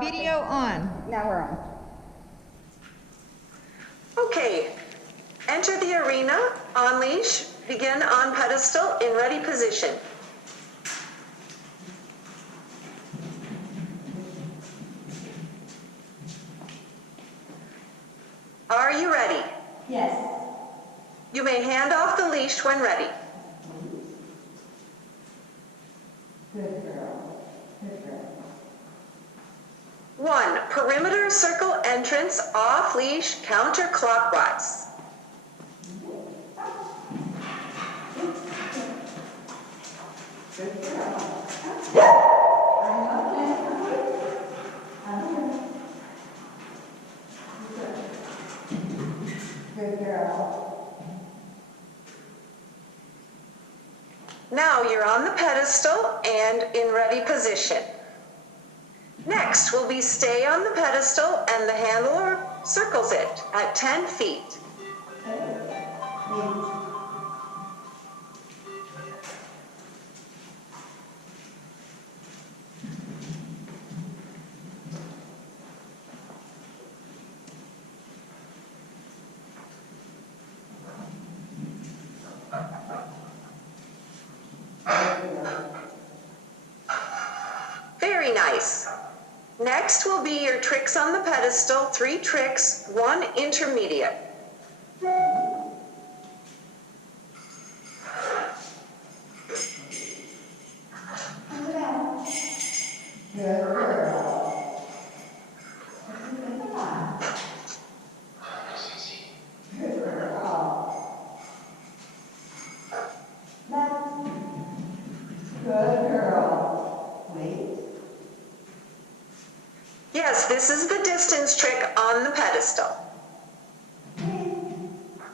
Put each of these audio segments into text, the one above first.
Video on. Now we're on. Okay, enter the arena, on leash, begin on pedestal in ready position. Are you ready? Yes. You may hand off the leash when ready. Good girl. Good girl. 1. Perimeter circle entrance off leash counterclockwise. Good girl. Good girl. Now you're on the pedestal and in ready position. Next will be stay on the pedestal and the handler circles it at 10 feet. Very nice. Next will be your tricks on the pedestal, 3 tricks, 1 intermediate. Good girl. Good girl. Left. Good girl. Wait. Yes, this is the distance trick on the pedestal.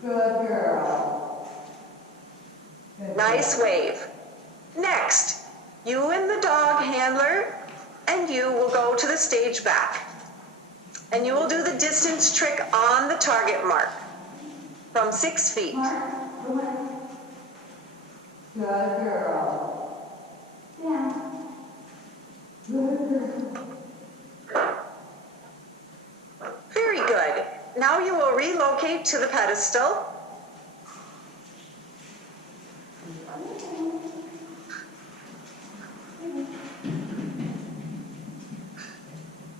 Good girl. Good Nice girl. wave. Next, you and the dog handler and you will go to the stage back. And you will do the distance trick on the target mark from 6 feet. Mark, go ahead. Good girl. Yeah. Good girl. Very good. Now you will relocate to the pedestal.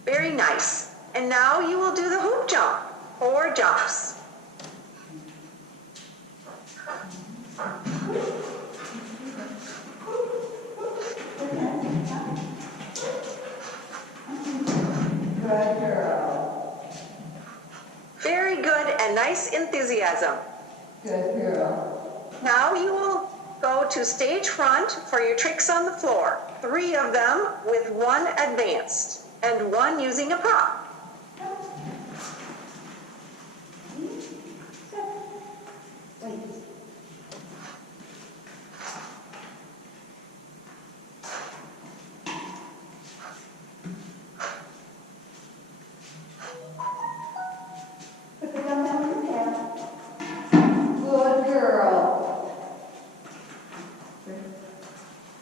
Very nice. And now you will do the hoop jump, 4 jumps. Good girl. Very good and nice enthusiasm. Good girl. Now you will go to stage front for your tricks on the floor. 3 of them with 1 advanced and 1 using a prop. Wait. Put the gum down in your hair. Good girl.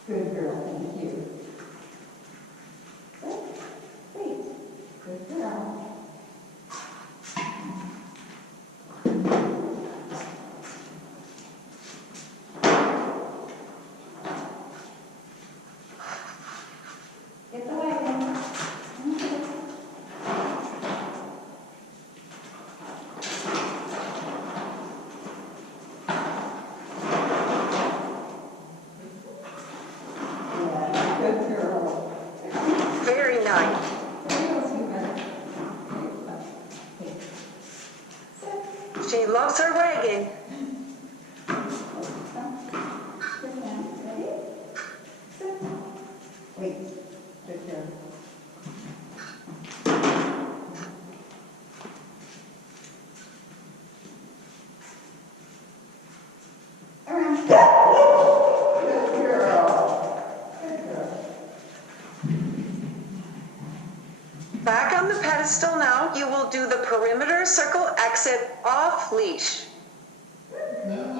Good girl, thank you. Wait. Good girl. Get the wagon. Yeah, good girl. Very nice. She loves her wagon. Wait, good girl. Around. Good girl. Good girl. Back on the pedestal now, you will do the perimeter circle exit off leash. Good girl.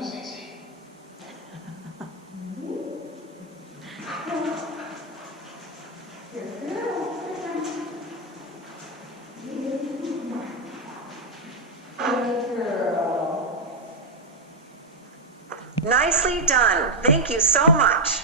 Nicely done. Thank you so much.